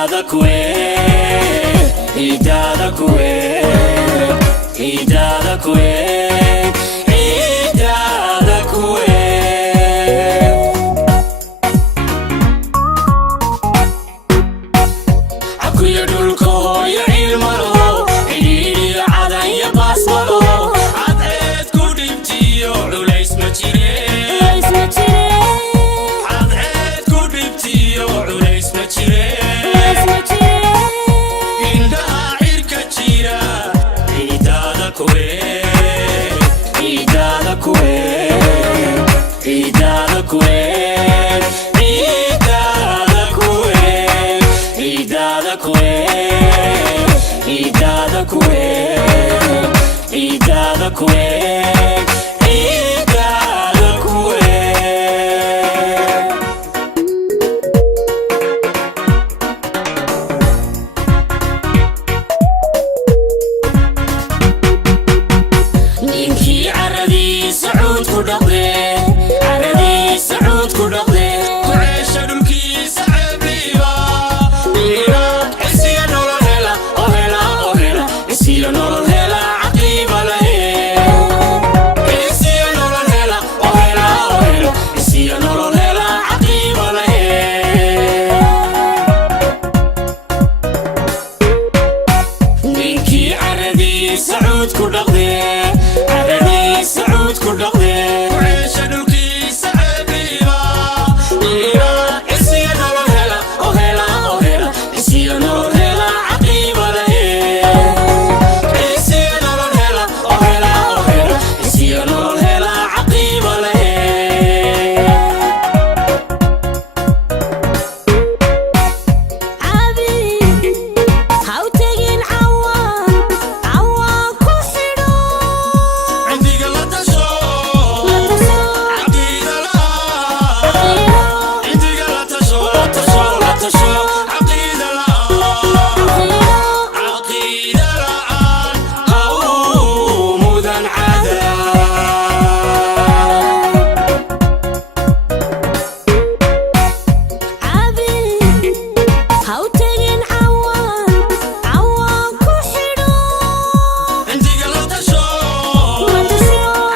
ciidada kuwee ciidada kuwee ciidada kuwee ciidada kuwee akuya dhulka hooyo cilmalo cidhiidhiyo cadan iyo baasmalo cadceed ku dhibtiyo culays ma jire cadceed ku dhibtiyo culays ma jire indhaha cirka jira ciidada kuwee ciidada kuwee ciidada kuwee ciidada kuwee ciidada kuwee ciidada kuwee ciidada kuwee ciidada kuwee ninkii caradiisa cuud ku dhaqdee caradiisa cuud ku dhaqdee ku ceesha dhulkiisa ceebiiba dhiira cisiya nolol hela oo hela oo hela cisiya nolol hela caqiiba lahe cisiya nolol hela oo hela oo hela cisiya nolol hela caqiiba lahe ninkii caradiisa cuud ku dhaqdee caradiisa cuud ku dhaqdee ku ceesha dhulkiisa ceebiiba dhiira cisiya nolol hela oo hela oo hela cisiya nolol hela caqiiba lahe cisiya nolol hela oo hela oo hela cisiya nolol hela caqiiba lahe cindiga la tasho caqiida la'aan cindiga la tasho la tasho la tasho caqiida la'aan caqiida la'aan haw mudan cindiga la tasho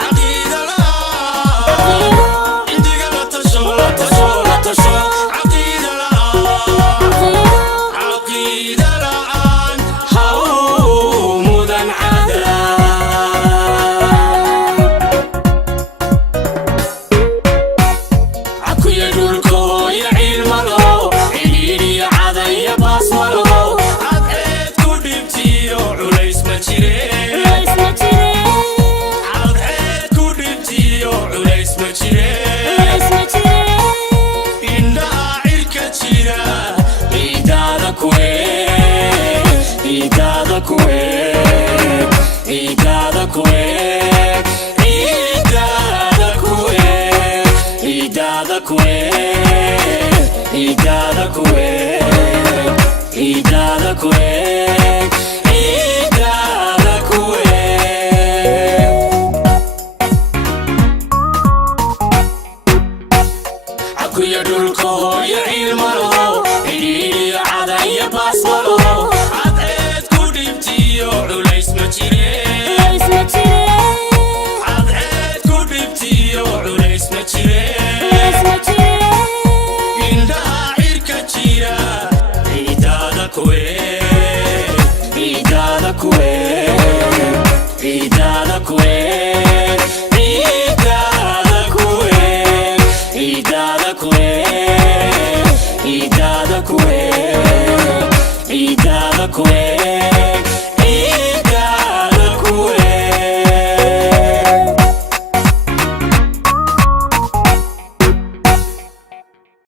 caqiida la'aan cindiga la tasho la tasho la tasho caqiida la'aan caqiida la'aan haw mudan cakuya dhulka hooyo cilmalo cidhiidhiyo cadan iyo baasmalo cadceed ku dhibtiyo culays ma jire cadceed ku dhibtiyo culays ma jire indhaha cirka jira ciidada kuwee ciidada kuwee ciidada kuwee ciidada kuwee ciidada kuwee ciidada kuwee ciidada kuwee ciidada kuwee akuya dhulka hooyo cilmalo cidhiidhiyo cadan iyo baasmalo cadceed ku dhibtiyo culays ma jire cadceed ku dhibtiyo culays ma jire indhaha cirka jira ciidada kuwee